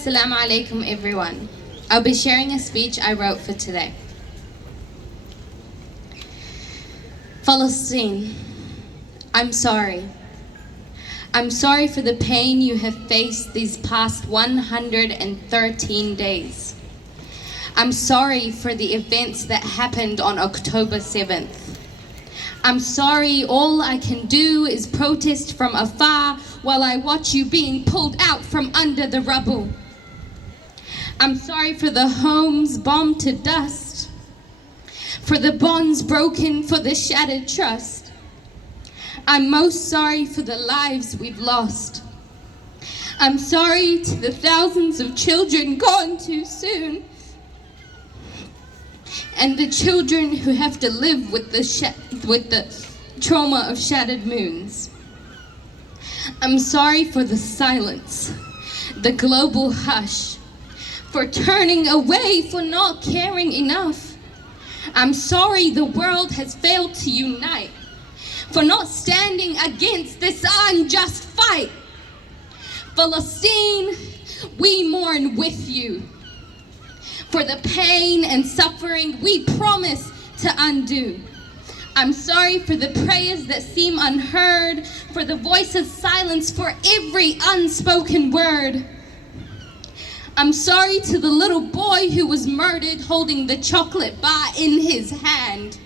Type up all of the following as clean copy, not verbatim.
Assalamu alaikum everyone. I'll be sharing a speech I wrote for today. Palestine, I'm sorry. I'm sorry for the pain you have faced these past 113 days. I'm sorry for the events that happened on October 7th. I'm sorry all I can do is protest from afar while I watch you being pulled out from under the rubble. I'm sorry for the homes bombed to dust, for the bonds broken, for the shattered trust. I'm most sorry for the lives we've lost. I'm sorry to the thousands of children gone too soon, and the children who have to live with the trauma of shattered moons. I'm sorry for the silence, the global hush, for turning away, for not caring enough. I'm sorry the world has failed to unite, for not standing against this unjust fight. Palestine, we mourn with you for the pain and suffering we promise to undo. I'm sorry for the prayers that seem unheard, for the voices silenced, for every unspoken word. I'm sorry to the little boy who was murdered holding the chocolate bar in his hand.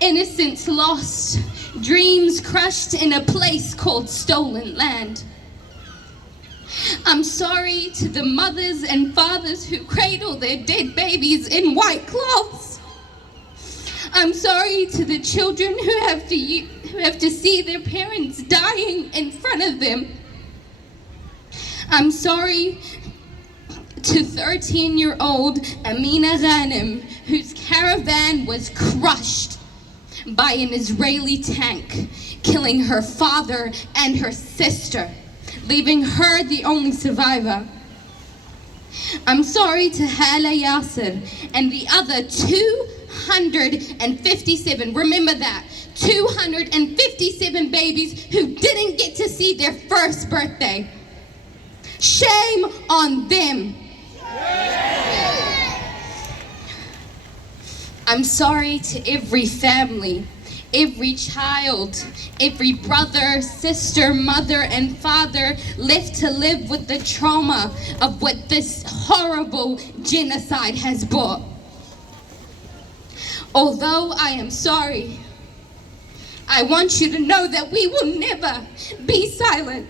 Innocence lost, dreams crushed in a place called stolen land. I'm sorry to the mothers and fathers who cradle their dead babies in white cloths. I'm sorry to the children who have to see their parents dying in front of them. I'm sorry to 13-year-old Amina Ghanem, whose caravan was crushed by an Israeli tank, killing her father and her sister, leaving her the only survivor. I'm sorry to Hala Yasser and the other 257, remember that, 257 babies who didn't get to see their first birthday. Shame on them. I'm sorry to every family, every child, every brother, sister, mother, and father left to live with the trauma of what this horrible genocide has brought. Although I am sorry, I want you to know that we will never be silent.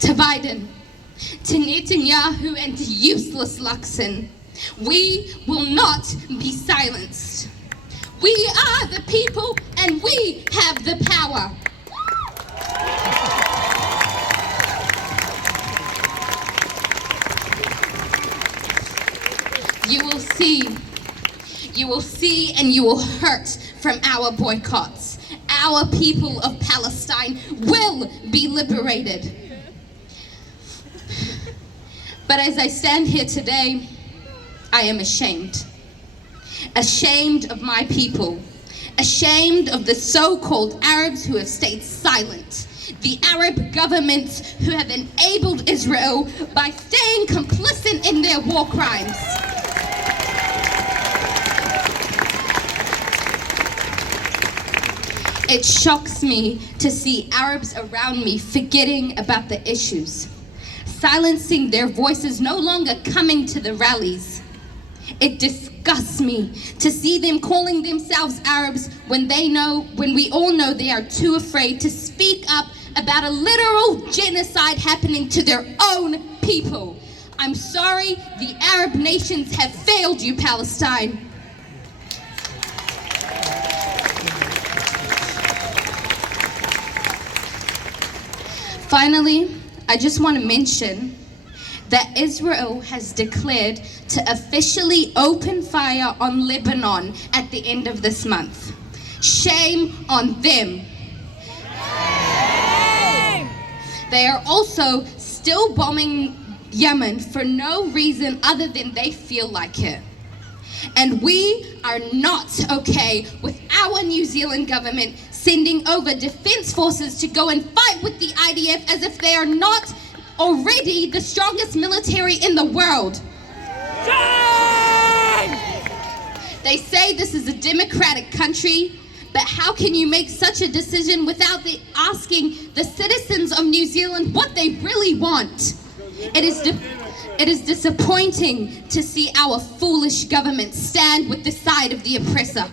To Biden, to Netanyahu, and to useless Luxon, we will not be silenced. We are the people and we have the power. You will see and you will hurt from our boycotts. Our people of Palestine will be liberated. But as I stand here today, I am ashamed. Ashamed of my people. Ashamed of the so-called Arabs who have stayed silent. The Arab governments who have enabled Israel by staying complicit in their war crimes. It shocks me to see Arabs around me forgetting about the issues, silencing their voices, no longer coming to the rallies. It disgusts me to see them calling themselves Arabs when we all know they are too afraid to speak up about a literal genocide happening to their own people. I'm sorry, the Arab nations have failed you, Palestine. Finally, I just want to mention that Israel has declared to officially open fire on Lebanon at the end of this month. Shame on them. Shame. They are also still bombing Yemen for no reason other than they feel like it. And we are not okay with our New Zealand government sending over defense forces to go and fight with the IDF as if they are not already the strongest military in the world. They say this is a democratic country, but how can you make such a decision without asking the citizens of New Zealand what they really want? It is disappointing to see our foolish government stand with the side of the oppressor.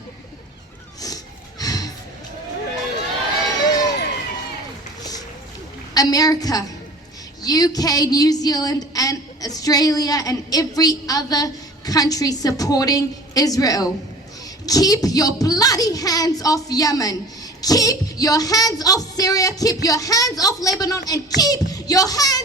America, UK, New Zealand, and Australia, and every other country supporting Israel. Keep your bloody hands off Yemen. Keep your hands off Syria. Keep your hands off Lebanon. And keep your hands